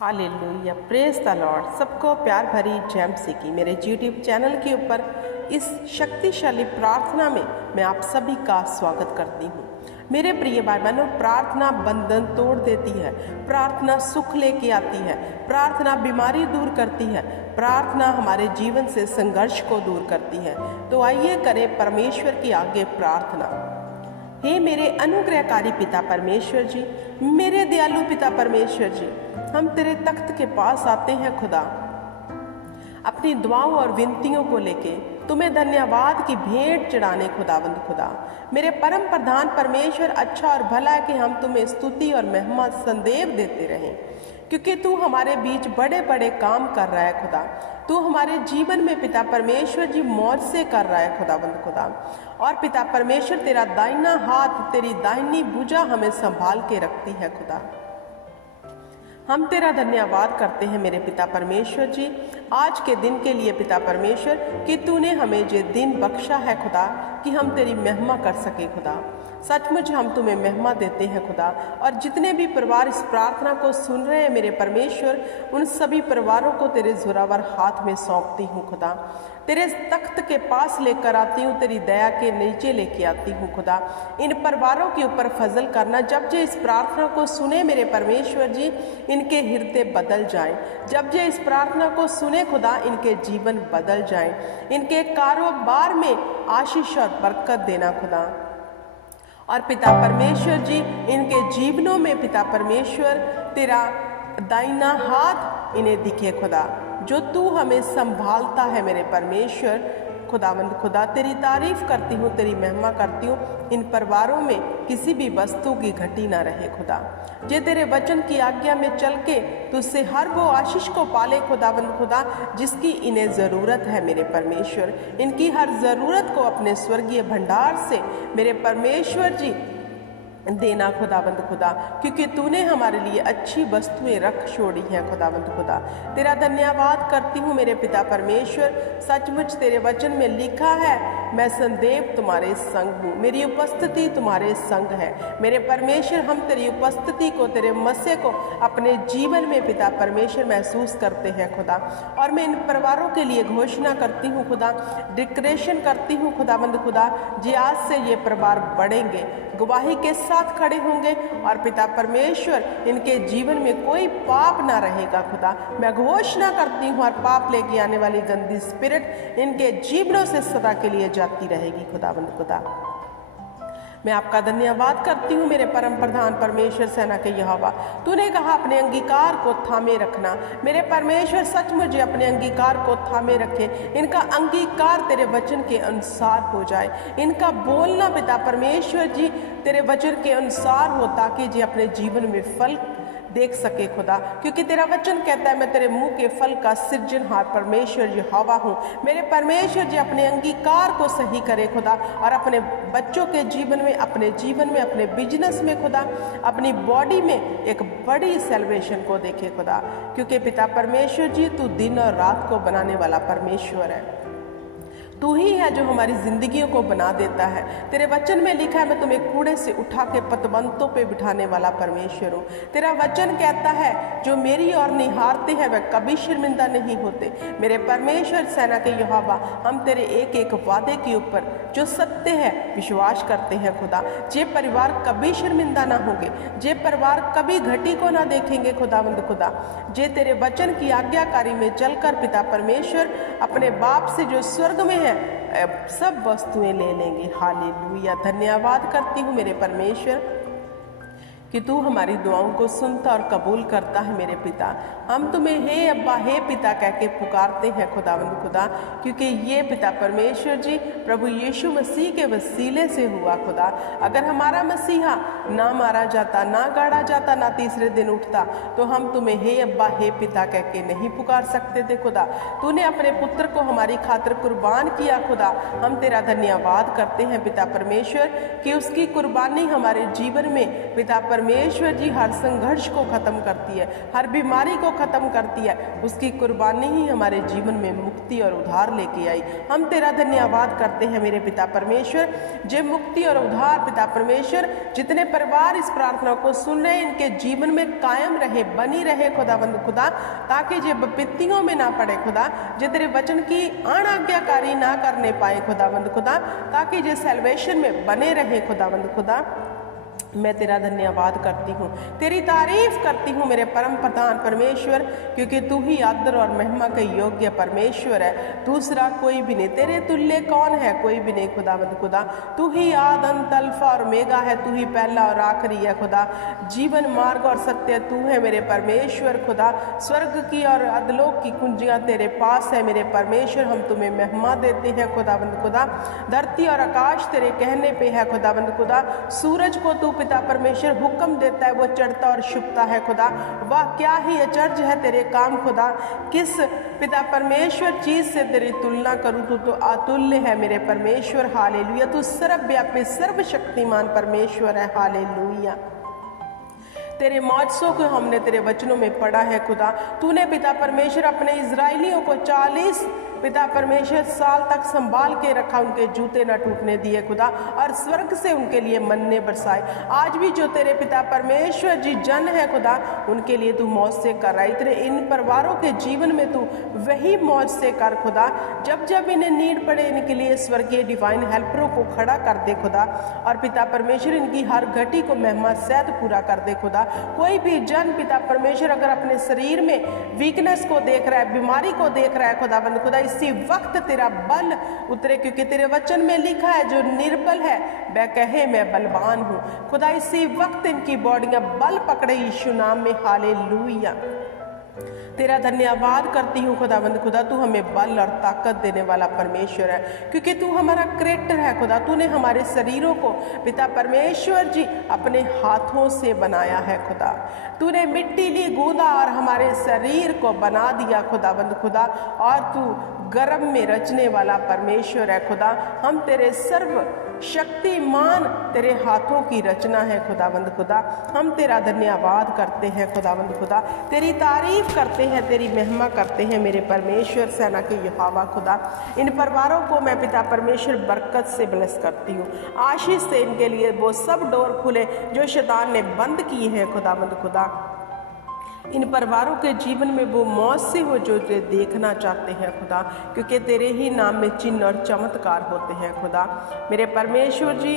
Hallelujah, praise the Lord. सबको प्यार भरी जय मसीह की। मेरे यूट्यूब चैनल के ऊपर इस शक्तिशाली प्रार्थना में मैं आप सभी का स्वागत करती हूँ। मेरे प्रिय भाई बहनों, प्रार्थना बंधन तोड़ देती है, प्रार्थना सुख लेके आती है, प्रार्थना बीमारी दूर करती है, प्रार्थना हमारे जीवन से संघर्ष को दूर करती है। तो आइए करें परमेश्वर की आगे प्रार्थना। हे मेरे अनुग्रहकारी पिता परमेश्वर जी, मेरे दयालु पिता परमेश्वर जी, हम तेरे तख्त के पास आते हैं खुदा, अपनी दुआओं और विनतियों को लेके तुम्हें धन्यवाद की भेंट चढ़ाने खुदावंद खुदा। मेरे परम प्रधान परमेश्वर, अच्छा और भला है कि हम तुम्हें स्तुति और महिमा संदेव देते रहें, क्योंकि तू हमारे बीच बड़े बड़े काम कर रहा है खुदा। तू हमारे जीवन में पिता परमेश्वर जी मौज से कर रहा है खुदावंद खुदा। और पिता परमेश्वर, तेरा दाहिना हाथ, तेरी दाहिनी भुजा हमें संभाल के रखती है खुदा। हम तेरा धन्यवाद करते हैं मेरे पिता परमेश्वर जी, आज के दिन के लिए पिता परमेश्वर, कि तूने हमें ये दिन बख्शा है खुदा, कि हम तेरी महिमा कर सके खुदा। सचमुच हम तुम्हें महिमा देते हैं खुदा। और जितने भी परिवार इस प्रार्थना को सुन रहे हैं मेरे परमेश्वर, उन सभी परिवारों को तेरे जोरावर हाथ में सौंपती हूँ खुदा। तेरे तख्त के पास लेकर आती हूँ, तेरी दया के नीचे लेके आती हूँ खुदा। इन परिवारों के ऊपर फजल करना। जब जे इस प्रार्थना को सुने मेरे परमेश्वर जी, इनके हृदय बदल जाएं। जब जे इस प्रार्थना को सुने खुदा, इनके जीवन बदल जाएं। इनके कारोबार में आशीष और बरकत देना खुदा। और पिता परमेश्वर जी, इनके जीवनों में पिता परमेश्वर तेरा दाहिना हाथ इन्हें दिखे खुदा, जो तू हमें संभालता है मेरे परमेश्वर खुदावंद खुदा। तेरी तारीफ करती हूँ, तेरी महिमा करती हूँ। इन परिवारों में किसी भी वस्तु की घटी ना रहे खुदा। जे तेरे वचन की आज्ञा में चल के तुझसे हर वो आशीष को पाले खुदावंद खुदा, जिसकी इन्हें ज़रूरत है मेरे परमेश्वर। इनकी हर ज़रूरत को अपने स्वर्गीय भंडार से मेरे परमेश्वर जी देना खुदावंद खुदा, क्योंकि तूने हमारे लिए अच्छी वस्तुएं रख छोड़ी हैं खुदावंद खुदा। तेरा धन्यवाद करती हूँ मेरे पिता परमेश्वर। सचमुच तेरे वचन में लिखा है, मैं संदेव तुम्हारे संग हूँ, मेरी उपस्थिति तुम्हारे संग है। मेरे परमेश्वर, हम तेरी उपस्थिति को, तेरे मसीह को अपने जीवन में पिता परमेश्वर महसूस करते हैं खुदा। और मैं इन परिवारों के लिए घोषणा करती हूँ खुदा, डिक्लेरेशन करती हूँ खुदावंद खुदा, जी आज से ये परिवार बढ़ेंगे, गवाही के साथ खड़े होंगे। और पिता परमेश्वर, इनके जीवन में कोई पाप ना रहेगा खुदा। मैं घोषणा करती हूँ, और पाप लेके आने वाली गंदी स्पिरिट इनके जीवनों से सदा के लिए जाती रहेगी खुदावंद खुदा। मैं आपका धन्यवाद करती हूँ मेरे परम प्रधान परमेश्वर, सेना के यहोवा। तूने कहा अपने अंगीकार को थामे रखना। मेरे परमेश्वर, सच मुझे अपने अंगीकार को थामे रखे। इनका अंगीकार तेरे वचन के अनुसार हो जाए। इनका बोलना पिता परमेश्वर जी तेरे वचन के अनुसार हो, ताकि जी अपने जीवन में फल देख सके खुदा। क्योंकि तेरा वचन कहता है, मैं तेरे मुंह के फल का सृजनहार परमेश्वर यहोवा हूँ। मेरे परमेश्वर जी अपने अंगीकार को सही करे खुदा, और अपने बच्चों के जीवन में, अपने जीवन में, अपने बिजनेस में खुदा, अपनी बॉडी में एक बड़ी सेलिब्रेशन को देखे खुदा। क्योंकि पिता परमेश्वर जी, तू दिन और रात को बनाने वाला परमेश्वर है। तू ही है जो हमारी जिंदगियों को बना देता है। तेरे वचन में लिखा है, मैं तुम्हें कूड़े से उठा के पतवंतों पे बिठाने वाला परमेश्वर हूँ। तेरा वचन कहता है, जो मेरी ओर निहारते हैं वह कभी शर्मिंदा नहीं होते। मेरे परमेश्वर, सेना के यहोवा, हम तेरे एक एक वादे के ऊपर जो सत्य है विश्वास करते हैं खुदा। जे परिवार कभी शर्मिंदा ना होंगे, जे परिवार कभी घटी को ना देखेंगे खुदावंद खुदा। जे तेरे वचन की आज्ञाकारी में चलकर पिता परमेश्वर अपने बाप से जो स्वर्ग में सब वस्तुएं ले लेंगे। हालेलुया, धन्यवाद करती हूँ मेरे परमेश्वर कि तू हमारी दुआओं को सुनता और कबूल करता है मेरे पिता। हम तुम्हें हे अब्बा, हे पिता कह के पुकारते हैं खुदावंद खुदा, क्योंकि ये पिता परमेश्वर जी प्रभु यीशु मसीह के वसीले से हुआ खुदा। अगर हमारा मसीहा ना मारा जाता, ना गाड़ा जाता, ना तीसरे दिन उठता, तो हम तुम्हें हे अब्बा, हे पिता कह के नहीं पुकार सकते थे खुदा। तूने अपने पुत्र को हमारी खातिर कुर्बान किया खुदा। हम तेरा धन्यवाद करते हैं पिता परमेश्वर कि उसकी कुर्बानी हमारे जीवन में पिता परमेश्वर परमेश्वर जी हर संघर्ष को ख़त्म करती है, हर बीमारी को ख़त्म करती है। उसकी कुर्बानी ही हमारे जीवन में मुक्ति और उद्धार लेके आई। हम तेरा धन्यवाद करते हैं मेरे पिता परमेश्वर, जे मुक्ति और उद्धार पिता परमेश्वर जितने परिवार इस प्रार्थना को सुन रहे हैं इनके जीवन में कायम रहे, बनी रहे खुदावंद खुदा, ताकि जे विपत्तियों में ना पड़े खुदा, जे तेरे वचन की अनाज्ञाकारी ना करने पाए खुदावंद खुदा, ताकि जे सैल्वेशन में बने रहे खुदावंद खुदा। मैं तेरा धन्यवाद करती हूँ, तेरी तारीफ करती हूँ मेरे परम प्रधान परमेश्वर, क्योंकि तू ही आदर और महिमा के योग्य परमेश्वर है। दूसरा कोई भी नहीं, तेरे तुल्य कौन है, कोई भी नहीं खुदावंद खुदा। तू ही आद अंत अल्फा और मेगा है, तू ही पहला और आखिरी है खुदा। जीवन मार्ग और सत्य तू है मेरे परमेश्वर खुदा। स्वर्ग की और अधलोक की कुंजियाँ तेरे पास है मेरे परमेश्वर। हम तुम्हें महिमा देते हैं खुदावंद खुदा। धरती और आकाश तेरे कहने पे है खुदावंद खुदा। सूरज को तू पिता परमेश्वर हुक्म देता है, वो चढ़ता और छुपता है खुदा। वाह क्या ही अचरज है तेरे काम खुदा। किस पिता परमेश्वर चीज से तेरी तुलना करूं, तू तो अतुल्य है मेरे परमेश्वर। हालेलुया। तू सर्वव्यापी सर्वशक्तिमान परमेश्वर है। हालेलुया। तेरे मौजों को हमने तेरे वचनों में पढ़ा है खुदा। तूने पिता परमेश्वर अपने इजराइलियों को 40 पिता परमेश्वर साल तक संभाल के रखा, उनके जूते न टूटने दिए खुदा, और स्वर्ग से उनके लिए मन्ने बरसाए। आज भी जो तेरे पिता परमेश्वर जी जन है खुदा, उनके लिए तू मौज से कर रहा है। तेरे इन परिवारों के जीवन में तू वही मौज से कर खुदा। जब जब इन्हें नीड पड़े इनके लिए स्वर्गीय डिवाइन हेल्परों को खड़ा कर दे खुदा, और पिता परमेश्वर इनकी हर घटी को महिमा सहित पूरा कर दे खुदा। कोई भी जन पिता परमेश्वर अगर अपने शरीर में वीकनेस को देख रहा है, बीमारी को देख रहा है खुदाबंद खुदा, इसी वक्त तेरा बल उतरे, क्योंकि तेरे वचन में लिखा है जो निर्बल है वह कहे मैं बलवान हूँ खुदा। इसी वक्त इनकी बॉडियां बल पकड़े यीशु नाम में। हालेलुया। तेरा धन्यवाद करती हूँ खुदावंद खुदा। तू हमें बल और ताकत देने वाला परमेश्वर है, क्योंकि तू हमारा क्रिएटर है खुदा। तूने हमारे शरीरों को पिता परमेश्वर जी अपने हाथों से बनाया है खुदा। तूने मिट्टी ली गूंदा और हमारे शरीर को बना दिया खुदावंद खुदा, और तू गर्भ में रचने वाला परमेश्वर है खुदा। हम तेरे सर्व शक्तिमान तेरे हाथों की रचना है खुदावंद खुदा। हम तेरा धन्यवाद करते हैं खुदावंद खुदा, तेरी तारीफ करते हैं, तेरी महिमा करते हैं मेरे परमेश्वर सेना के यहोवा खुदा। इन परिवारों को मैं पिता परमेश्वर बरकत से ब्लेस करती हूँ, आशीष से इनके लिए वो सब डोर खुले जो शैतान ने बंद किए हैं खुदावंद खुदा। इन परिवारों के जीवन में वो मौज से हो जो तुझे देखना चाहते हैं खुदा, क्योंकि तेरे ही नाम में चिन्ह और चमत्कार होते हैं खुदा। मेरे परमेश्वर जी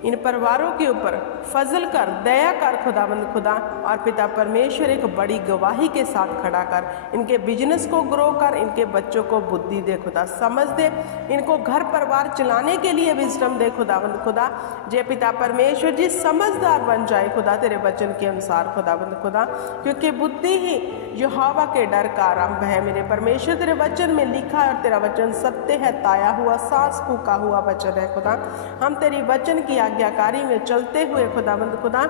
इन परिवारों के ऊपर फजल कर, दया कर खुदावंद खुदा, और पिता परमेश्वर एक बड़ी गवाही के साथ खड़ा कर। इनके बिजनेस को ग्रो कर, इनके बच्चों को बुद्धि दे खुदा, समझ दे, इनको घर परिवार चलाने के लिए विजडम दे खुदावंद खुदा। जे पिता परमेश्वर जी समझदार बन जाए खुदा तेरे वचन के अनुसार खुदावंद खुदा, क्योंकि बुद्धि ही यहोवा के डर का आरंभ है। मेरे परमेश्वर तेरे वचन में लिखा है, और तेरा वचन सत्य है, ताया हुआ सांस फूका हुआ वचन है खुदा। हम तेरी वचन की आज्ञाकारी में चलते हुए खुदावंद खुदा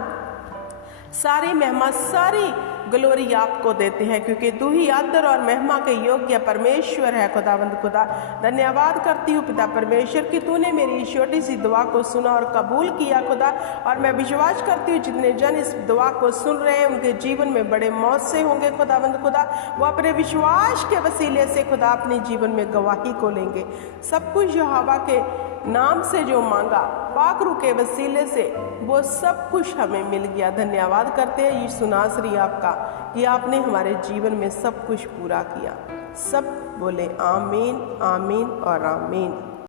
सारी महिमा सारी ग्लोरी आपको देते हैं, क्योंकि तू ही आदर और महिमा के योग्य परमेश्वर है खुदावंद खुदा। धन्यवाद करती हूँ पिता परमेश्वर कि तूने मेरी छोटी सी दुआ को सुना और कबूल किया खुदा, और मैं विश्वास करती हूँ जितने जन इस दुआ को सुन रहे हैं उनके जीवन में बड़े मौज से होंगे खुदावंद खुदा। वो अपने विश्वास के वसीले से खुदा अपने जीवन में गवाही को लेंगे। सब कुछ यहोवा के नाम से जो मांगा पाकरू के वसीले से वो सब कुछ हमें मिल गया। धन्यवाद करते हैं यीशु नासरी आपका कि आपने हमारे जीवन में सब कुछ पूरा किया। सब बोले आमीन, आमीन और आमीन।